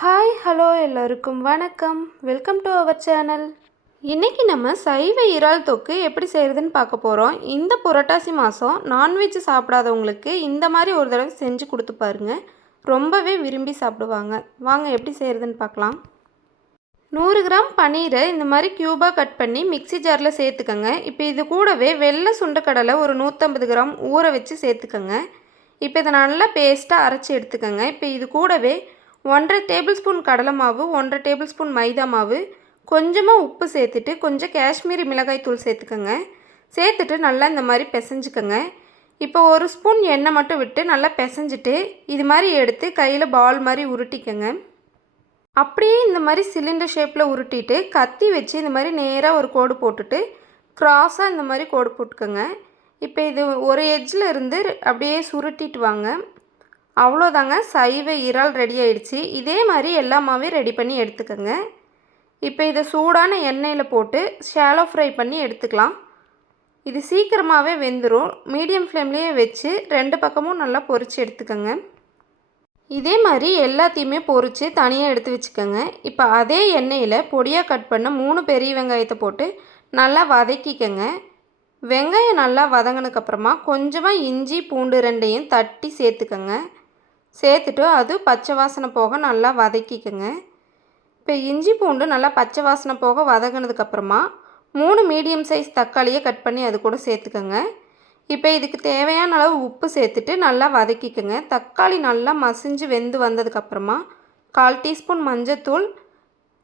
Hi hello எல்லோருக்கும் வணக்கம். Welcome to our channel. இன்றைக்கி நம்ம சைவ இறால் தொக்கு எப்படி செய்கிறதுன்னு பார்க்க போகிறோம். இந்த புரட்டாசி மாதம் நான்வெஜ் சாப்பிடாதவங்களுக்கு இந்த மாதிரி ஒரு தடவை செஞ்சு கொடுத்து பாருங்கள். ரொம்பவே விரும்பி சாப்பிடுவாங்க. வாங்க எப்படி செய்கிறதுன்னு பார்க்கலாம். 100 கிராம் பன்னீரை இந்த மாதிரி க்யூபாக கட் பண்ணி மிக்சி ஜாரில் சேர்த்துக்கங்க. இப்போ இது கூடவே வெள்ளை சுண்டக்கடலை ஒரு 150 கிராம் ஊற வச்சு சேர்த்துக்கங்க. இப்போ இதை நல்லா பேஸ்ட்டாக அரைச்சி எடுத்துக்கங்க. இப்போ இது கூடவே 1.5 டேபிள் ஸ்பூன் கடலை மாவு, 1.5 டேபிள் ஸ்பூன் மைதா மாவு, கொஞ்சமாக உப்பு சேர்த்துட்டு கொஞ்சம் காஷ்மீரி மிளகாய் தூள் சேர்த்துக்கங்க. சேர்த்துட்டு நல்லா இந்த மாதிரி பிசைஞ்சுக்கங்க. இப்போ ஒரு ஸ்பூன் எண்ணெய் மட்டும் விட்டு நல்லா பிசைஞ்சிட்டு இது மாதிரி எடுத்து கையில் பால் மாதிரி உருட்டிக்கங்க. அப்படியே இந்த மாதிரி சிலிண்டர் ஷேப்பில் உருட்டிட்டு கத்தி வச்சு இந்த மாதிரி நேராக ஒரு கோடு போட்டுட்டு க்ராஸாக இந்த மாதிரி கோடு போட்டுக்கோங்க. இப்போ இது ஒரு எட்ஜில் இருந்து அப்படியே சுருட்டிட்டு வாங்க. அவ்வளோதாங்க, சைவ இறால் ரெடி ஆயிடுச்சு. இதே மாதிரி எல்லாமாவே ரெடி பண்ணி எடுத்துக்கோங்க. இப்போ இதை சூடான எண்ணெயில் போட்டு ஷாலோ ஃப்ரை பண்ணி எடுத்துக்கலாம். இது சீக்கிரமாகவே வெந்துடும். மீடியம் ஃப்ளேம்லேயே வச்சு 2 பக்கமும் நல்லா பொரித்து எடுத்துக்கோங்க. இதே மாதிரி எல்லாத்தையுமே பொரித்து தனியாக எடுத்து வச்சுக்கோங்க. இப்போ அதே எண்ணெயில் பொடியாக கட் பண்ண 3 பெரிய வெங்காயத்தை போட்டு நல்லா வதக்கிக்கோங்க. வெங்காயம் நல்லா வதங்கினதுக்கப்புறமா கொஞ்சமாக இஞ்சி பூண்டு 2ஐயும் தட்டி சேர்த்துக்கோங்க. சேர்த்துட்டு அது பச்சை வாசனை போக நல்லா வதக்கிக்கோங்க. இப்போ இஞ்சி பூண்டு நல்லா பச்சை வாசனை போக வதங்கினதுக்கப்புறமா 3 மீடியம் சைஸ் தக்காளியை கட் பண்ணி அது கூட சேர்த்துக்கோங்க. இப்போ இதுக்கு தேவையான அளவு உப்பு சேர்த்துட்டு நல்லா வதக்கிக்கோங்க. தக்காளி நல்லா மசிஞ்சு வெந்து வந்ததுக்கப்புறமா 1/4 டீஸ்பூன் மஞ்சத்தூள்,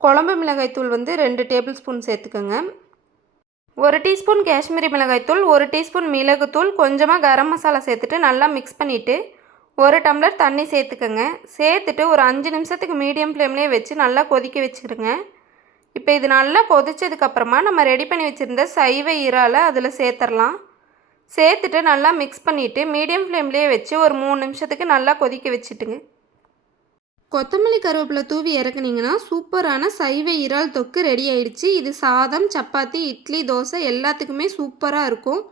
குழம்பு மிளகாய்த்தூள் 2 டேபிள் ஸ்பூன் சேர்த்துக்கோங்க. 1 டீஸ்பூன் காஷ்மீரி மிளகாய்த்தூள், 1 டீஸ்பூன் மிளகுத்தூள், கொஞ்சமாக கரம் மசாலா சேர்த்துட்டு நல்லா மிக்ஸ் பண்ணிவிட்டு 1 டம்ளர் தண்ணி சேர்த்துக்கோங்க. சேர்த்துட்டு ஒரு 5 நிமிஷத்துக்கு மீடியம் ஃப்ளேம்லேயே வச்சு நல்லா கொதிக்க வச்சுருங்க. இப்போ இது நல்லா கொதிச்சதுக்கப்புறமா நம்ம ரெடி பண்ணி வச்சுருந்த சைவ இறாலை அதில் சேர்த்துடலாம். சேர்த்துட்டு நல்லா மிக்ஸ் பண்ணிவிட்டு மீடியம் ஃப்ளேம்லேயே வச்சு ஒரு 3 நிமிஷத்துக்கு நல்லா கொதிக்க வச்சுட்டுங்க. கொத்தமல்லி கருவேப்பிலை தூவி இறக்குனீங்கன்னா சூப்பரான சைவ இறால் தொக்கு ரெடி ஆயிடுச்சு. இது சாதம், சப்பாத்தி, இட்லி, தோசை எல்லாத்துக்குமே சூப்பராக இருக்கும்.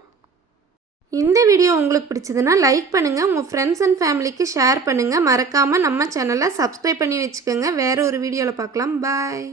இந்த வீடியோ உங்களுக்கு பிடிச்சதுன்னா லைக் பண்ணுங்கள், உங்கள் ஃப்ரெண்ட்ஸ் அண்ட் ஃபேமிலிக்கு ஷேர் பண்ணுங்கள். மறக்காமல் நம்ம சேனலை சப்ஸ்கிரைப் பண்ணி வச்சுக்கோங்க. வேறு ஒரு வீடியோவில் பார்க்கலாம். பாய்.